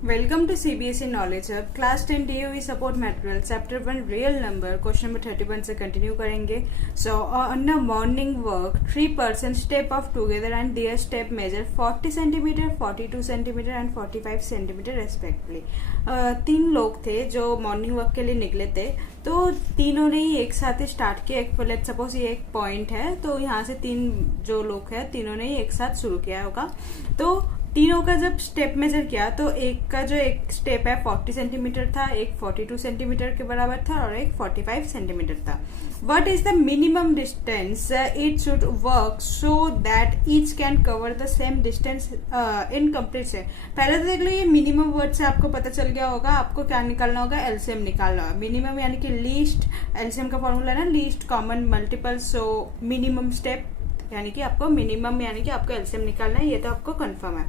Welcome to CBSE Knowledge Hub class 10 DOE support material chapter 1 real number question number 31 से continue करेंगे. So on a morning work 3% step of together and their step measure 40 centimetre 42 centimetre and 45 centimetre respectively. तीन लोग थे जो morning work के लिए निकले थे. तो तीनों ने ही एक साथ ही स्टार्ट किया. एक लेट सपोज ये एक पॉइंट है तो यहाँ से तीन जो लोग हैं तीनों ने ही एक साथ शुरू किया होगा. तो तीनों का जब स्टेप मेजर किया तो एक का जो एक स्टेप है 40 सेंटीमीटर था, एक 42 सेंटीमीटर के बराबर था और एक 45 सेंटीमीटर था. What is the minimum distance it should work so that each can cover the same distance in complete से. पहले तो देख लो, ये मिनिमम वर्ड से आपको पता चल गया होगा. आपको क्या निकालना होगा? एलसीएम निकालना होगा. मिनिमम यानी कि लीस्ट, एलसीएम का फॉर्मूला है ना, least common multiple. So minimum step यानी कि आपको मिनिमम यानी कि आपको एलसीएम निकालना है. ये तो आपको कंफर्म है.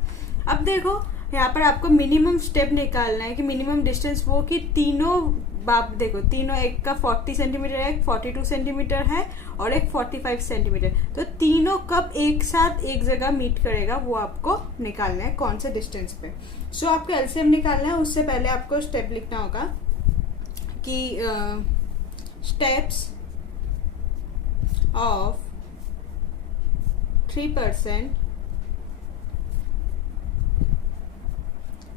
अब देखो यहाँ पर आपको मिनिमम स्टेप निकालना है कि मिनिमम डिस्टेंस वो कि तीनों बाप देखो, तीनों एक का 40 सेंटीमीटर है, एक 42 सेंटीमीटर है और एक 45 सेंटीमीटर. तो तीनों कब एक साथ एक जगह मीट करेगा वो आपको निकालना है कौन से डिस्टेंस पे. सो आपको एलसीएम निकालना है. उससे पहले आपको स्टेप लिखना होगा कि स्टेप्स ऑफ 3%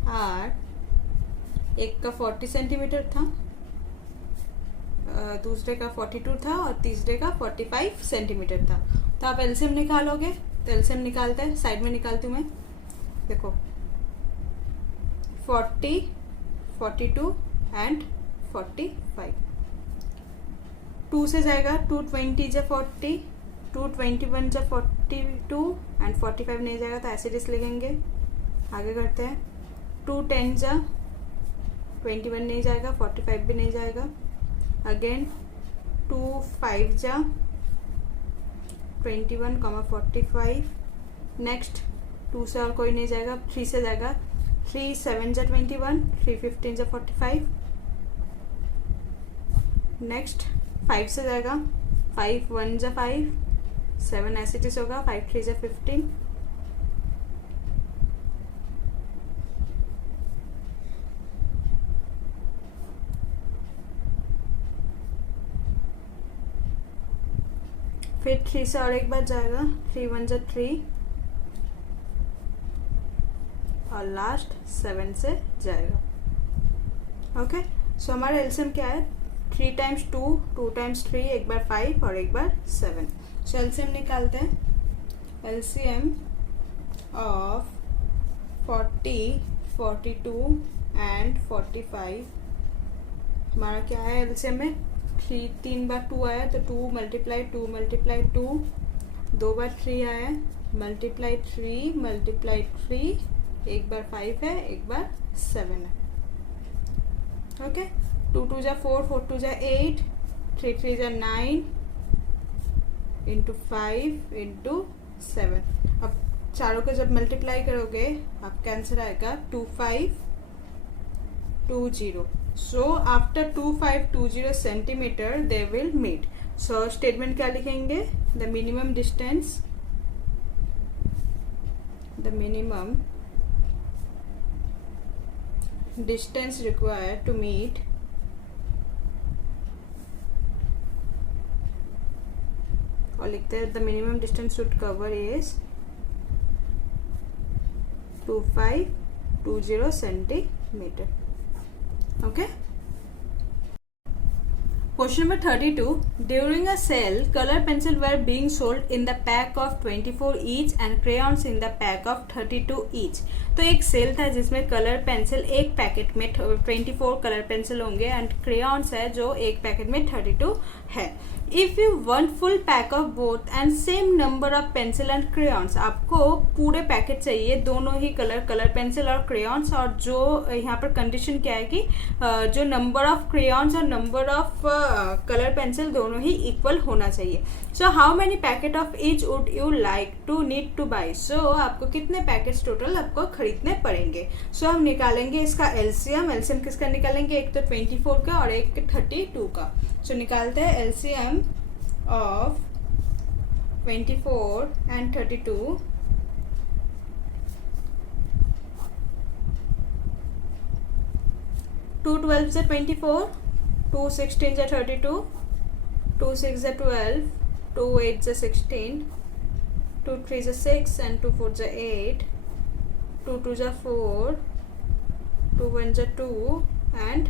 आर, एक का 40 सेंटीमीटर था, दूसरे का 42 था और तीसरे का 45 सेंटीमीटर था. तो आप एलसीएम निकालोगे. तो एलसीएम निकालते हैं, साइड में निकालती हूँ मैं. देखो 40, 42 एंड 45. 2 से जाएगा 220 जा 40, 221 जा 42 एंड 45 नहीं जाएगा तो ऐसे डिस लिखेंगे. आगे करते हैं. 210 जा 21 नहीं जाएगा, 45 भी नहीं जाएगा. अगेन 25 जा 21 45. नेक्स्ट 2 से और कोई नहीं जाएगा, 3 से जाएगा. 3 7 जा 21, 3 15 जा 45. नेक्स्ट 5 से जाएगा, 5 1 जा 5, 7 ऐसे चीज होगा, 5 3 जा 15. फिर 3 से और एक बार जाएगा, 3 1 जा 3 और लास्ट 7 से जाएगा. ओके. सो हमारा एलसीएम क्या है? 3 टाइम्स 2, 2 टाइम्स 3, एक बार 5 और एक बार 7. सो एलसीएम निकालते हैं. एलसीएम ऑफ 40, 42 एंड 45 हमारा क्या है? एलसीएम में 3 बार 2 आया तो 2 मल्टीप्लाई 2 मल्टीप्लाई 2, 2 बार 3 आया मल्टीप्लाई 3 मल्टीप्लाई 3, एक बार 5 है, एक बार 7 है. ओके. 2 2 जा 4, 4 2 जा 8, 3 3 जा 9 इंटू 5 इंटू 7. अब चारों को जब मल्टीप्लाई करोगे आपका आंसर आएगा 2520. So after 2520 centimeter they will meet. So statement क्या लिखेंगे? The minimum distance required to meet और लिखते हैं the minimum distance should cover is 2520 centimeter. Okay. Question number 32. During a sale, color pencil were being sold in the pack of 24 each and crayons in the pack of 32 each. तो एक cell था जिसमें colour pencil एक packet में 24 colour pencil होंगे and crayons है जो एक पैकेट में 32 है. If you want full pack of both and same number of pencil and crayons, आपको पूरे पैकेट चाहिए दोनों ही कलर पेंसिल और क्रेयॉन्स. और जो यहाँ पर कंडीशन क्या है कि जो नंबर ऑफ क्रेयॉन्स और नंबर ऑफ कलर पेंसिल दोनों ही इक्वल होना चाहिए. So how many packet of each would you like to need to buy. So आपको कितने पैकेट्स टोटल आपको खरीदने पड़ेंगे. सो हम निकालेंगे इसका एलसीएम. एलसीएम किसका निकालेंगे? एक तो 24 का और एक 32 का. सो निकालते हैं LCM of 24 and 32. 2 12 is 24, 2 16 is 32, 2 6 is 12, 2 8 is 16, 2 3 is 6 and 2 4 is 8, 2 2 is 4, 2 1 is 2 and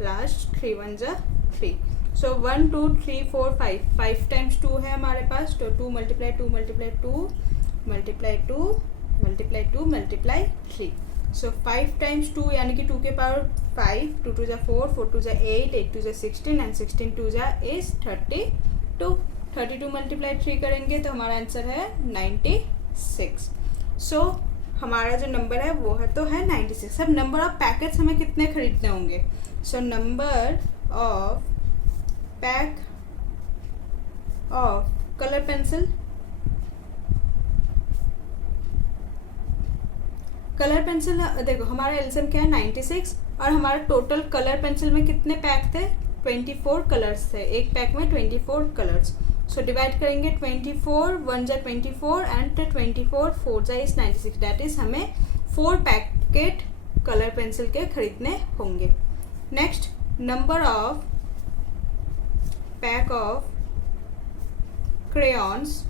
last 3 1 is 3. So 1 2 3 4 5 5 times 2 है हमारे पास, तो 2 multiply 2 multiply 2 multiply 2 multiply 2 multiply 3. So 5 times 2 यानी कि 2 के power 5, 2 2 is 4, 4 2 is 8, 8 2 is 16 and 16 2 is 32. 32 multiply 3 करेंगे तो हमारा answer है 96. सो हमारा जो नंबर है वो है तो है 96. अब नंबर ऑफ पैकेट्स हमें कितने खरीदने होंगे? So number of pack of colour pencil, colour pencil देखो हमारा एलसीएम क्या है 96 और हमारा टोटल कलर पेंसिल में कितने पैक थे? 24 कलर्स थे, एक पैक में 24 कलर्स. सो डिवाइड करेंगे 24 1 जा 24 एंड 24 4 जा इज 96. दैट इज हमें 4 पैकेट कलर पेंसिल के खरीदने होंगे. Next number of pack of crayons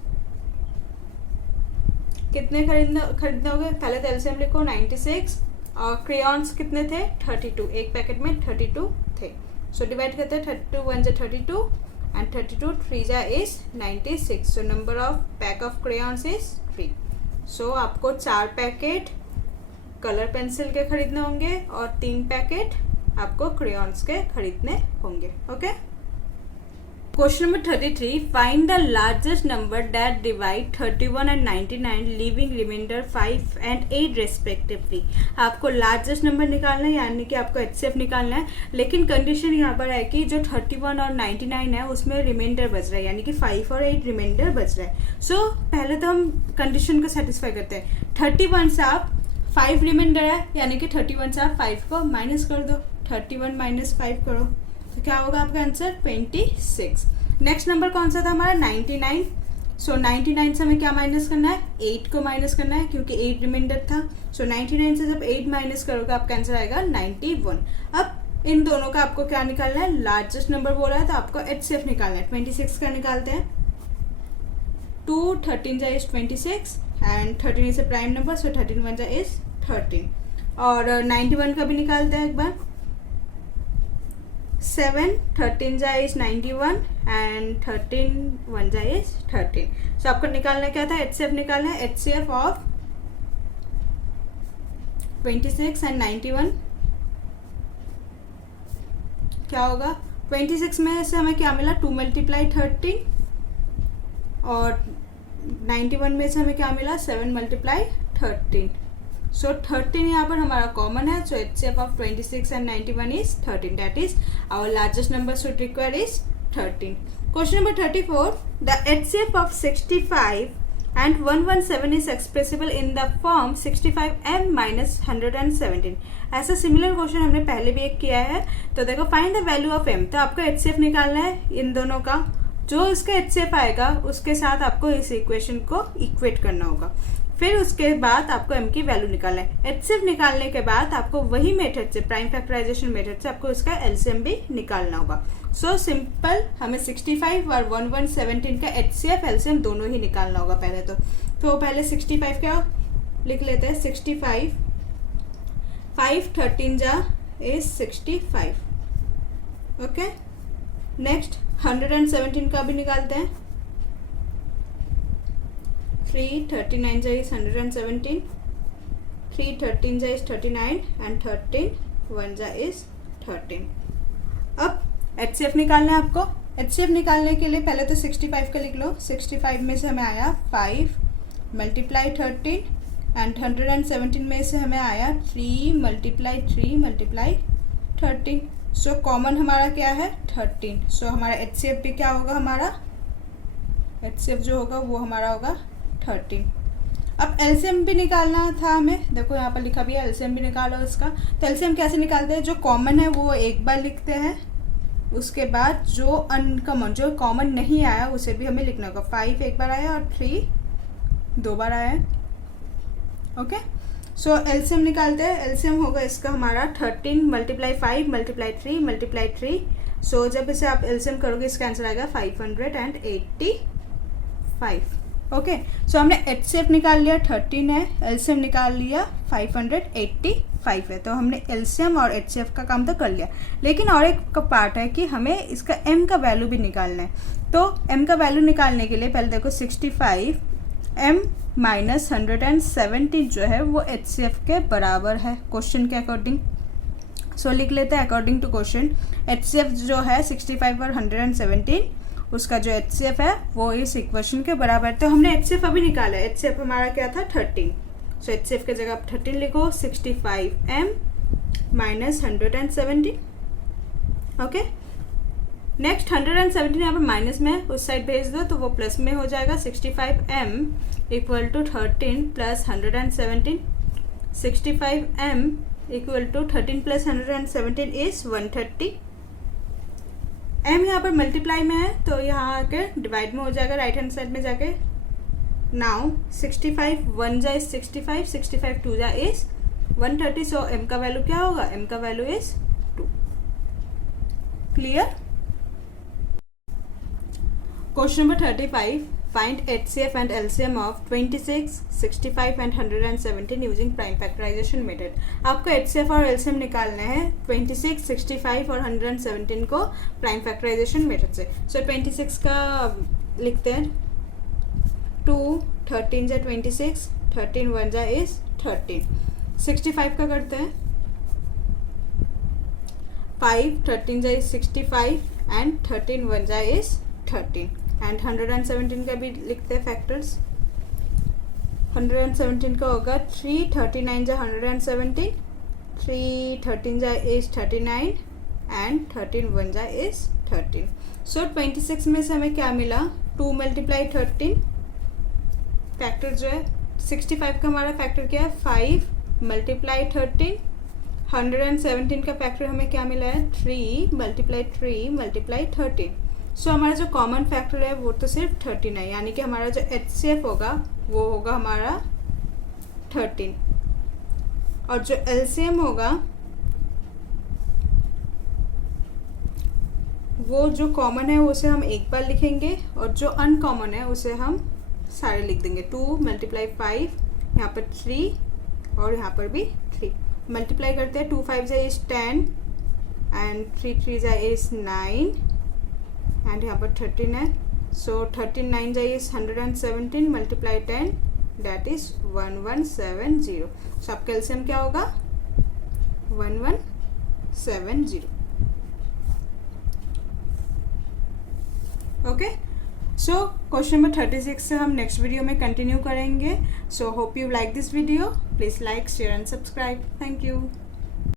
कितने खरीदने होंगे? पहले तो एलसीएम लिखो 96 और क्रेयॉन्स कितने थे? 32, एक पैकेट में 32 थे. सो डिवाइड करते हैं 32 1 जा 32 and 32 3 जा is 96. So number of pack of crayons is 3. सो आपको 4 पैकेट कलर पेंसिल के खरीदने होंगे और 3 पैकेट आपको क्रेयॉन्स के खरीदने होंगे. Okay. Question number 33, find the largest number that divide 31 and 99 leaving remainder 5 and 8 respectively. आपको लार्जेस्ट नंबर निकालना है यानी कि आपको एचसीएफ निकालना है, लेकिन कंडीशन यहाँ पर है कि जो 31 और 99 है उसमें रिमाइंडर बच रहा है यानी कि 5 और 8 रिमाइंडर बच रहा है. सो पहले तो हम कंडीशन को सेटिस्फाई करते हैं. 31 से आप 5 रिमाइंडर है यानी कि 31 से आप 5 को माइनस कर दो, 31 माइनस 5 करो तो क्या होगा आपका आंसर 26. नेक्स्ट नंबर कौन सा था हमारा 99. सो 99 से हमें क्या माइनस करना है? 8 को माइनस करना है क्योंकि 8 रिमाइंडर था. सो 99 से जब 8 माइनस करोगे आपका आंसर आएगा 91. अब इन दोनों का आपको क्या निकालना है? लार्जेस्ट नंबर बोला है तो आपको एचसीएफ निकालना है. 26 का निकालते हैं. 2 13 जा is 26 and 13 is a prime number, so 13 1 जा इज 13. और 91 का भी निकालते हैं एक बार. 7 13 जा इज 91 एंड 13 1 जा इज 13. सो आपको निकालना क्या था? एचसीएफ निकालना है. एचसीएफ ऑफ 26 एंड 91 क्या होगा? 26 में से हमें क्या मिला? 2 मल्टीप्लाई 13 और 91 में से हमें क्या मिला? 7 मल्टीप्लाई 13. सो 13 यहाँ पर हमारा कॉमन है. So HCF of 26 and 91 is 13. That is our largest number should require is 13. Question number 34, the HCF of 65 and 117 is expressible in the form 65m minus 117. ऐसा सिमिलर क्वेश्चन हमने पहले भी एक किया है. तो देखो find the value of m. तो आपको एचसीएफ निकालना है इन दोनों का. जो इसका एचसीएफ आएगा उसके साथ आपको इस इक्वेशन को इक्वेट करना होगा. फिर उसके बाद आपको m की वैल्यू निकालना है. एचसीएफ निकालने के बाद आपको वही मेथड से, प्राइम फैक्टराइजेशन मेथड से आपको इसका एलसीएम भी निकालना होगा. सो सिंपल हमें 65 और 117 का एचसीएफ एलसीएम दोनों ही निकालना होगा पहले तो पहले 65 क्या लिख लेते हैं. 65 5 13 जा इज 65. ओके. नेक्स्ट 117 का भी निकालते हैं. 3 39 जा इज 117, 3 13 जा इज 39 एंड 13 1 जा इज 13. अब एचसीएफ निकालना है आपको. एचसीएफ निकालने के लिए पहले तो 65 का लिख लो. 65 में से हमें आया 5 मल्टीप्लाई 13 एंड 117 में से हमें आया 3 मल्टीप्लाई 3 मल्टीप्लाई 13. सो कॉमन हमारा क्या है? 13. सो हमारा एचसीएफ भी क्या होगा? हमारा एचसीएफ जो होगा वो हमारा होगा 13. अब एलसीएम भी निकालना था हमें. देखो यहाँ पर लिखा भी है एलसीएम भी निकालो इसका. तो एलसीएम कैसे निकालते हैं? जो कॉमन है वो एक बार लिखते हैं, उसके बाद जो अनकॉमन, जो कॉमन नहीं आया उसे भी हमें लिखना होगा. 5 एक बार आया और 3 2 बार आया है. ओके. सो एलसीएम निकालते हैं। एलसीएम होगा इसका हमारा 13 मल्टीप्लाई 5 मल्टीप्लाई 3 मल्टीप्लाई 3। सो जब इसे आप एलसीएम करोगे इसका आंसर आएगा 585। ओके, सो हमने एचसीएफ निकाल लिया 13 है, एलसीएम निकाल लिया 585 है। तो हमने एलसीएम और एचसीएफ का काम तो कर लिया, लेकिन और एक का पार्ट है कि हमें इसका एम का वैल्यू भी निकालना है। तो एम का वैल्यू निकालने के लिए पहले देखो 65 एम माइनस 117 जो है वो एचसीएफ के बराबर है क्वेश्चन के अकॉर्डिंग। सो लिख लेते हैं अकॉर्डिंग टू क्वेश्चन। एचसीएफ जो है 65 और 117, उसका जो एचसीएफ है वो इस इक्वेशन के बराबर है। तो हमने एचसीएफ अभी निकाला है। एचसीएफ हमारा क्या था 13। सो एचसीएफ की जगह आप 13 लिखो, 65 एम माइनस 117। ओके, नेक्स्ट 117 यहाँ पर माइनस में उस साइड भेज दो तो वो प्लस में हो जाएगा। 65 M equal to 13 plus 117। 65 M equal to 13 plus 117 is 130। M यहाँ पर मल्टीप्लाई में है तो यहाँ आके डिवाइड में हो जाएगा राइट हैंड साइड में जाके। नाउ 65 1 जा इज 65, 65 2 जा इज 130। सो एम का वैल्यू क्या होगा? एम का value is 2। Clear? Question number 35, find HCF and LCM of 26, 65 and 117 using prime factorization method। आपको HCF और LCM निकालना है 26, 65 और 117 को प्राइम फैक्टराइजेशन मेथड से। सो 26 का लिखते हैं 2, 13 जा 26, 13 1 जा इज 13। 65 का करते हैं 5, 13 जा इज 65 एंड 13 1 जा इज 13। एंड 117 का भी लिखते हैं फैक्टर्स। 117 का होगा 3, 39 जा 117, 3 13 जा इज 39 एंड 13 1 जा इज 13। सो 26 में से हमें क्या मिला? 2 मल्टीप्लाई 13 फैक्टर जो है 65 का हमारा फैक्टर क्या है? 5 मल्टीप्लाई 13। 117 का फैक्टर हमें क्या मिला है? 3 मल्टीप्लाई 3 मल्टीप्लाई 13। सो हमारा जो कॉमन फैक्टर है वो तो सिर्फ 13 है, यानी कि हमारा जो एचसीएफ होगा वो होगा हमारा 13 और जो एलसीएम होगा वो जो कॉमन है उसे हम एक बार लिखेंगे और जो अनकॉमन है उसे हम सारे लिख देंगे। 2 मल्टीप्लाई 5, यहाँ पर 3 और यहाँ पर भी 3 मल्टीप्लाई करते हैं। 2 5 जा इज 10 एंड 3 3 जा इज 9 एंड यहाँ पर 13 है। सो 13 9 जा इज 117 मल्टीप्लाई 10 दैट इज 1170। सो आपका एलसीएम क्या होगा? 1170। ओके, सो क्वेश्चन नंबर 36 से हम नेक्स्ट वीडियो में कंटिन्यू करेंगे। So hope you like this video. Please like, share and subscribe. Thank you.